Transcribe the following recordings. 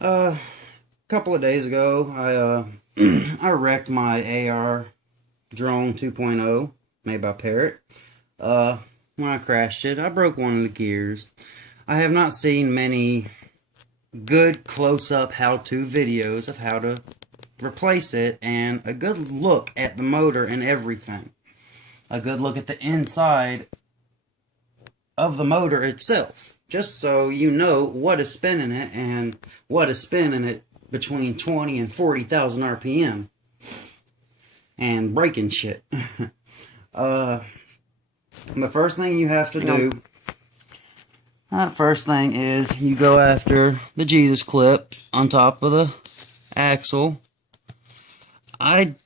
A couple of days ago, I wrecked my AR drone 2.0 made by Parrot. When I crashed it, I broke one of the gears. I have not seen many good close-up how-to videos of how to replace it, and a good look at the motor and everything. A good look at the inside of the motor itself, just so you know what is spinning it and what is spinning it between 20 and 40,000 RPM and breaking shit. The first thing you have to do, first thing is you go after the Jesus clip on top of the axle. I've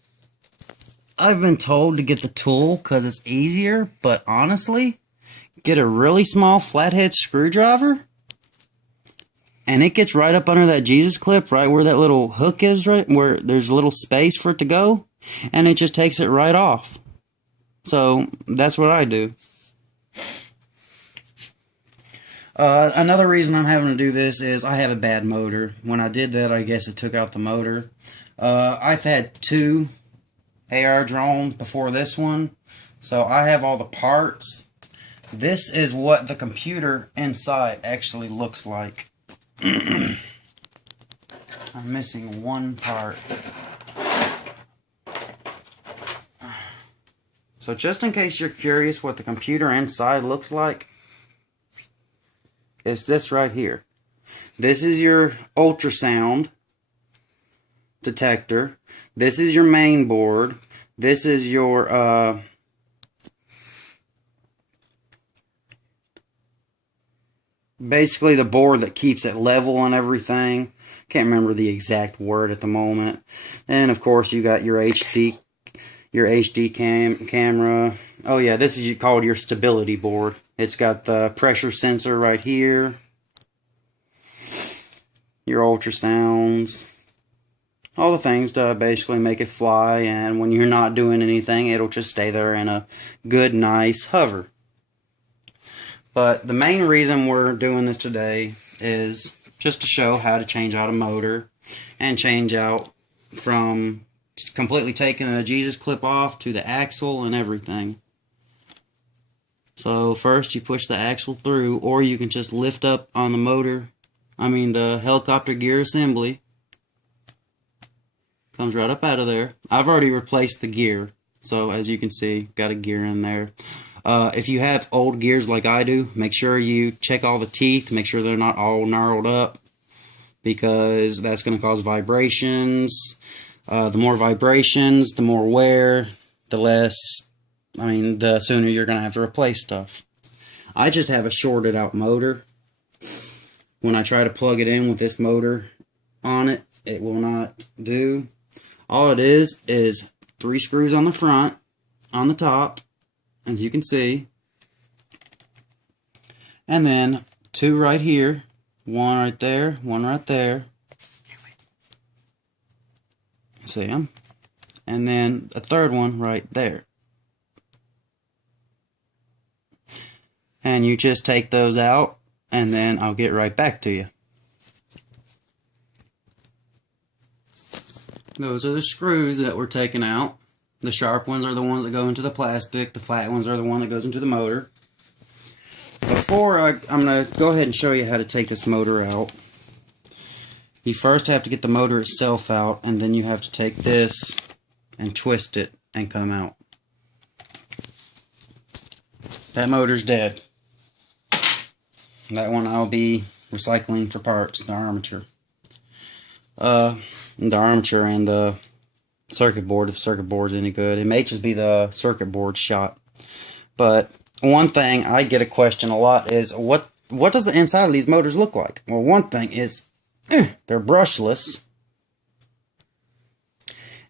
been told to get the tool because it's easier, but honestly, get a really small flathead screwdriver, and it gets right up under that Jesus clip, right where that little hook is, right where there's a little space for it to go, and it just takes it right off. So that's what I do. Another reason I'm having to do this is I have a bad motor. When I did that, I guess it took out the motor. I've had two AR drones before this one, so I have all the parts. This is what the computer inside actually looks like. I'm missing one part. So just in case you're curious what the computer inside looks like, it's this right here. This is your ultrasound detector. This is your main board. This is your basically the board that keeps it level and everything. Can't remember the exact word at the moment. And of course you got your HD camera. Oh yeah, this is called your stability board. It's got the pressure sensor right here. Your ultrasounds. All the things to basically make it fly, and when you're not doing anything, it'll just stay there in a good, nice hover. But the main reason we're doing this today is just to show how to change out a motor and change out from completely taking a Jesus clip off to the axle and everything. So first you push the axle through, or you can just lift up on the motor, the helicopter gear assembly. Comes right up out of there. I've already replaced the gear, so as you can see, got a gear in there. If you have old gears like I do, make sure you check all the teeth, make sure they're not all gnarled up, because that's going to cause vibrations. The more vibrations, the more wear, the sooner you're going to have to replace stuff. I just have a shorted out motor. When I try to plug it in with this motor on it, it will not do. All it is 3 screws on the front, on the top, as you can see, and then 2 right here, 1 right there, 1 right there. See them? And then a third one right there. And you just take those out, and then I'll get right back to you. Those are the screws that were taken out. The sharp ones are the ones that go into the plastic. The flat ones are the one that goes into the motor. Before I'm going to go ahead and show you how to take this motor out. You first have to get the motor itself out, and then you have to take this and twist it and come out. That motor's dead. That one I'll be recycling for parts, the armature. The armature and the circuit board, if the circuit board's any good. It may just be the circuit board shot. But one thing I get a question a lot is, what does the inside of these motors look like? Well, one thing is, they're brushless,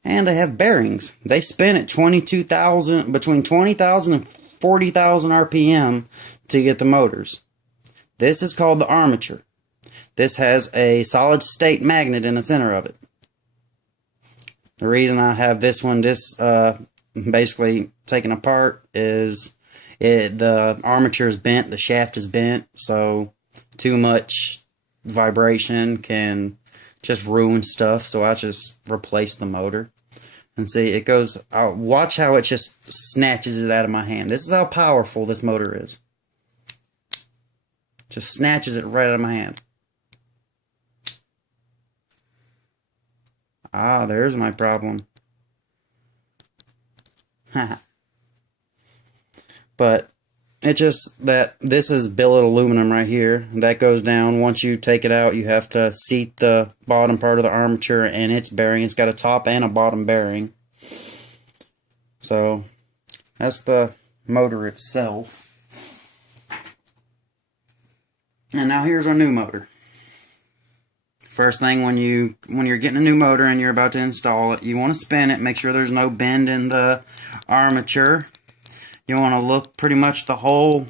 and they have bearings. They spin at between 20,000 and 40,000 RPM to get the motors. This is called the armature. This has a solid state magnet in the center of it. The reason I have this one basically taken apart is the armature is bent, the shaft is bent, so too much vibration can just ruin stuff, so I just replace the motor. And see, it goes, watch how it just snatches it out of my hand. This is how powerful this motor is. Just snatches it right out of my hand. Ah, there's my problem. But it's just that this is billet aluminum right here. That goes down. Once you take it out, you have to seat the bottom part of the armature and its bearing. It's got a top and a bottom bearing. So that's the motor itself. And now here's our new motor. First thing, when you're getting a new motor and you're about to install it, you want to spin it, make sure there's no bend in the armature. You want to look pretty much the whole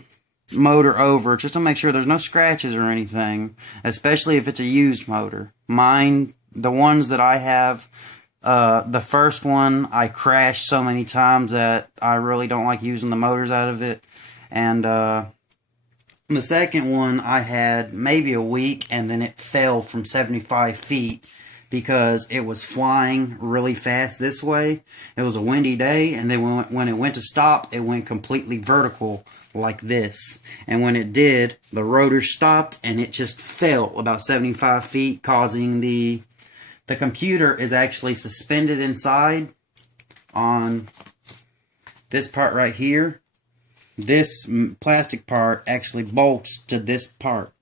motor over just to make sure there's no scratches or anything, especially if it's a used motor. Mine, the ones that I have, the first one I crashed so many times that I really don't like using the motors out of it. And the second one I had maybe a week, and then it fell from 75 feet because it was flying really fast this way. It was a windy day, and then when it went to stop, it went completely vertical like this. And when it did, the rotor stopped and it just fell about 75 feet, causing the computer is actually suspended inside on this part right here. This plastic part actually bolts to this part.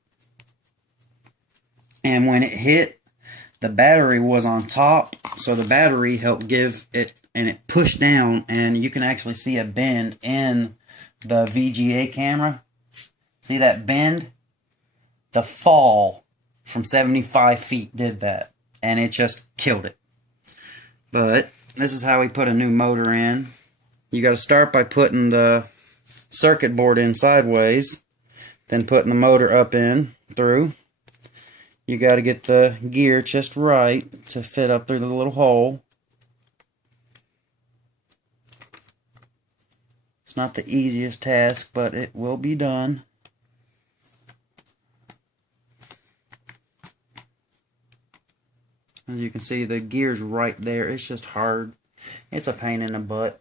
And when it hit, the battery was on top, so the battery helped give it, and it pushed down, and you can actually see a bend in the VGA camera. See that bend? The fall from 75 feet did that, and it just killed it. But this is how we put a new motor in. You got to start by putting the circuit board in sideways, then putting the motor up in through. You got to get the gear just right to fit up through the little hole. It's not the easiest task, but it will be done. As you can see, the gear's right there. It's just hard. It's a pain in the butt.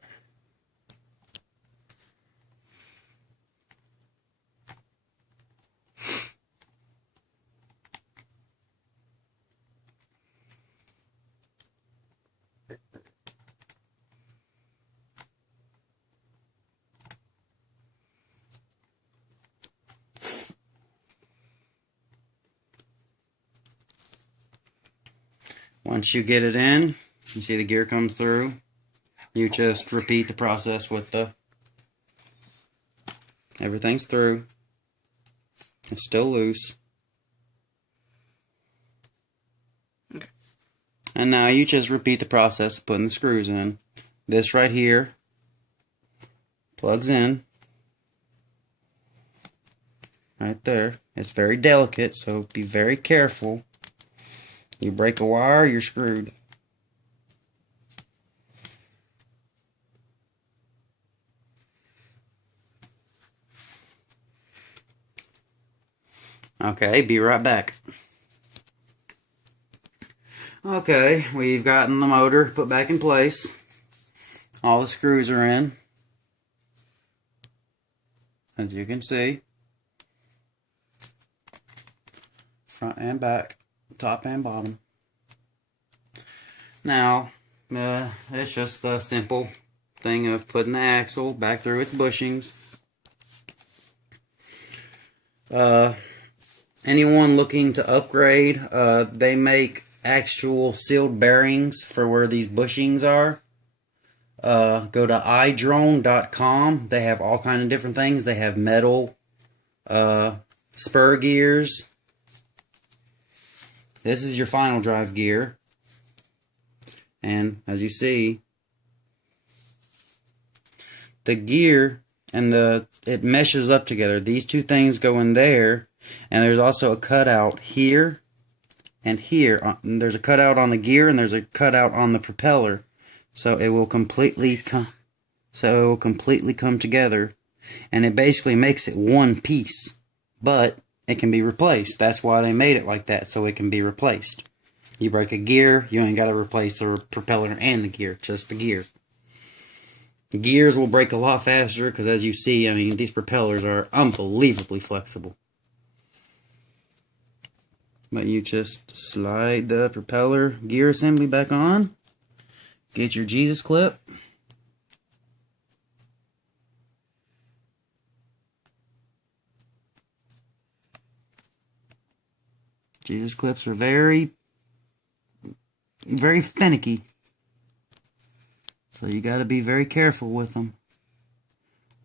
Once you get it in, you see the gear comes through. You just repeat the process with everything's through. It's still loose. And now you just repeat the process of putting the screws in. This right here plugs in. Right there. It's very delicate, so be very careful. You break a wire, you're screwed. Okay, be right back. Okay, we've gotten the motor put back in place. All the screws are in, as you can see. Front and back, top and bottom. Now, it's just the simple thing of putting the axle back through its bushings. Anyone looking to upgrade, they make actual sealed bearings for where these bushings are. Go to idrone.com. They have all kinds of different things. They have metal spur gears. This is your final drive gear. And as you see, the gear and it meshes up together. These two things go in there, and there's also a cutout here and here. There's a cutout on the gear, and there's a cutout on the propeller. So it will completely come together, and it basically makes it one piece. But it can be replaced. That's why they made it like that, so it can be replaced. You break a gear, you ain't got to replace the propeller and the gear, just the gear. The gears will break a lot faster because, as you see, I mean, these propellers are unbelievably flexible. But you just slide the propeller gear assembly back on, get your Jesus clip. Jesus clips are very finicky, so you got to be very careful with them,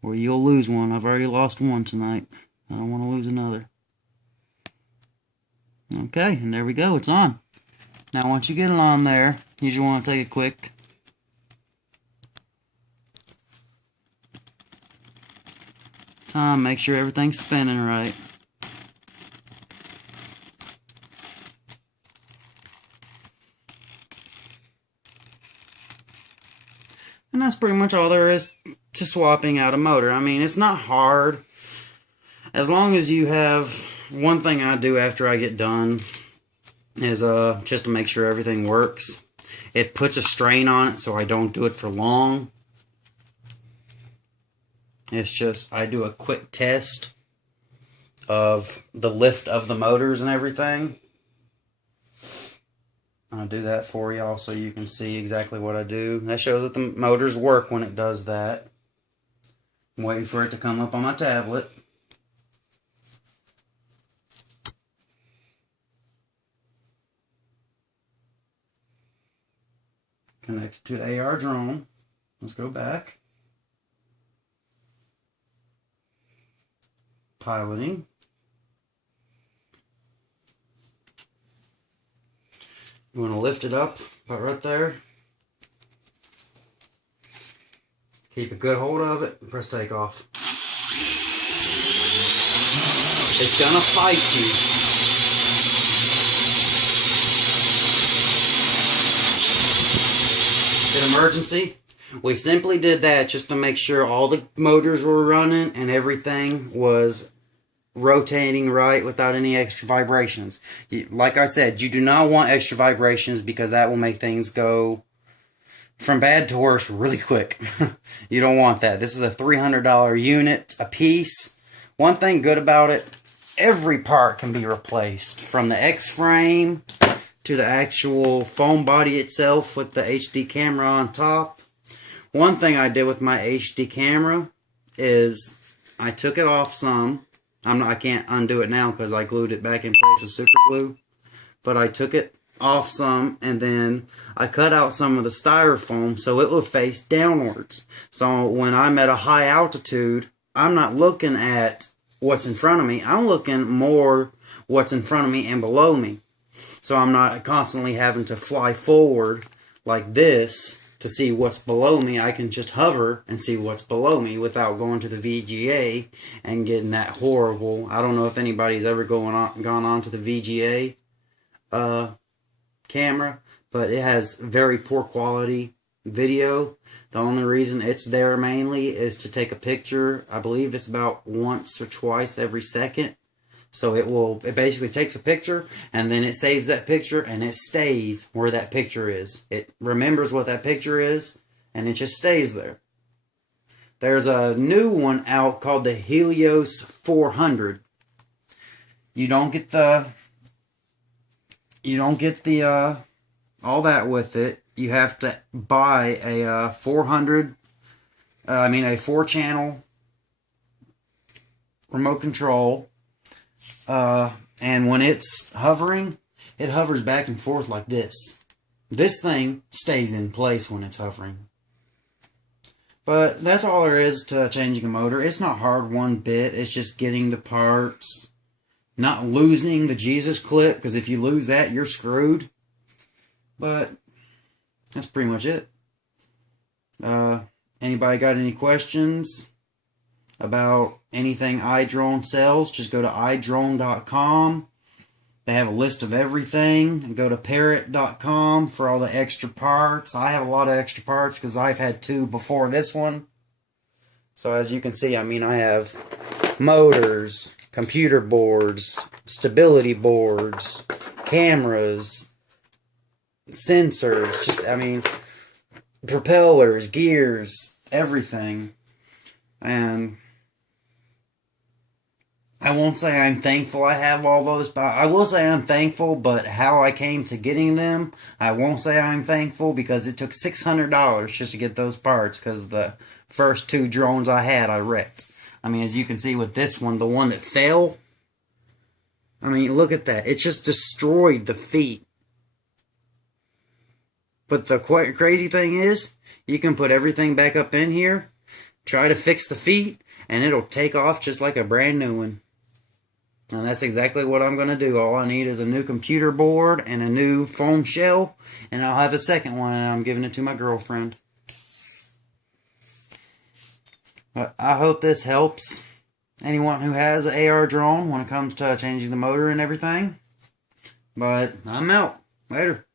or you'll lose one. I've already lost one tonight. I don't want to lose another. Okay, and there we go. It's on. Now, once you get it on there, you just want to take a quick time, make sure everything's spinning right. And that's pretty much all there is to swapping out a motor. I mean, it's not hard. As long as you have... One thing I do after I get done is just to make sure everything works. It puts a strain on it, so I don't do it for long. It's just, I do a quick test of the lift of the motors and everything. I'll do that for y'all so you can see exactly what I do. That shows that the motors work when it does that. I'm waiting for it to come up on my tablet. Connected to the AR drone. Let's go back. Piloting. You want to lift it up about right there. Keep a good hold of it and press takeoff. It's gonna fight you. Emergency. We simply did that just to make sure all the motors were running and everything was rotating right without any extra vibrations. Like I said, you do not want extra vibrations because that will make things go from bad to worse really quick. You don't want that. This is a $300 unit a piece. One thing good about it, every part can be replaced, from the X-frame to the actual foam body itself with the HD camera on top. One thing I did with my HD camera is I took it off some. I can't undo it now because I glued it back in place with super glue. But I took it off some and then I cut out some of the styrofoam so it would face downwards. So when I'm at a high altitude, I'm not looking at what's in front of me. I'm looking more what's in front of me and below me. So I'm not constantly having to fly forward like this to see what's below me. I can just hover and see what's below me without going to the VGA and getting that horrible... I don't know if anybody's ever gone on to the VGA camera, but it has very poor quality video. The only reason it's there mainly is to take a picture. I believe it's about once or twice every second. So it basically takes a picture and then it saves that picture and it stays where that picture is. It remembers what that picture is and it just stays there. There's a new one out called the Helios 400. You don't get the all that with it. You have to buy a 4-channel remote control. And when it's hovering, it hovers back and forth like this. This thing stays in place when it's hovering. But that's all there is to changing a motor. It's not hard one bit. It's just getting the parts, not losing the Jesus clip, because if you lose that, you're screwed. But that's pretty much it. Anybody got any questions about anything iDrone sells? Just go to iDrone.com. They have a list of everything. And go to Parrot.com for all the extra parts. I have a lot of extra parts because I've had 2 before this one. So as you can see, I mean, I have motors, computer boards, stability boards, cameras, sensors, just, I mean, propellers, gears, everything. And I won't say I'm thankful I have all those, but I will say I'm thankful, but how I came to getting them, I won't say I'm thankful, because it took $600 just to get those parts, because the first two drones I had, I wrecked. I mean, as you can see with this one, the one that fell, I mean, look at that. It just destroyed the feet. But the crazy thing is, you can put everything back up in here, try to fix the feet, and it'll take off just like a brand new one. And that's exactly what I'm going to do. All I need is a new computer board and a new foam shell, and I'll have a second one, and I'm giving it to my girlfriend. But I hope this helps anyone who has an AR drone when it comes to changing the motor and everything. But I'm out. Later.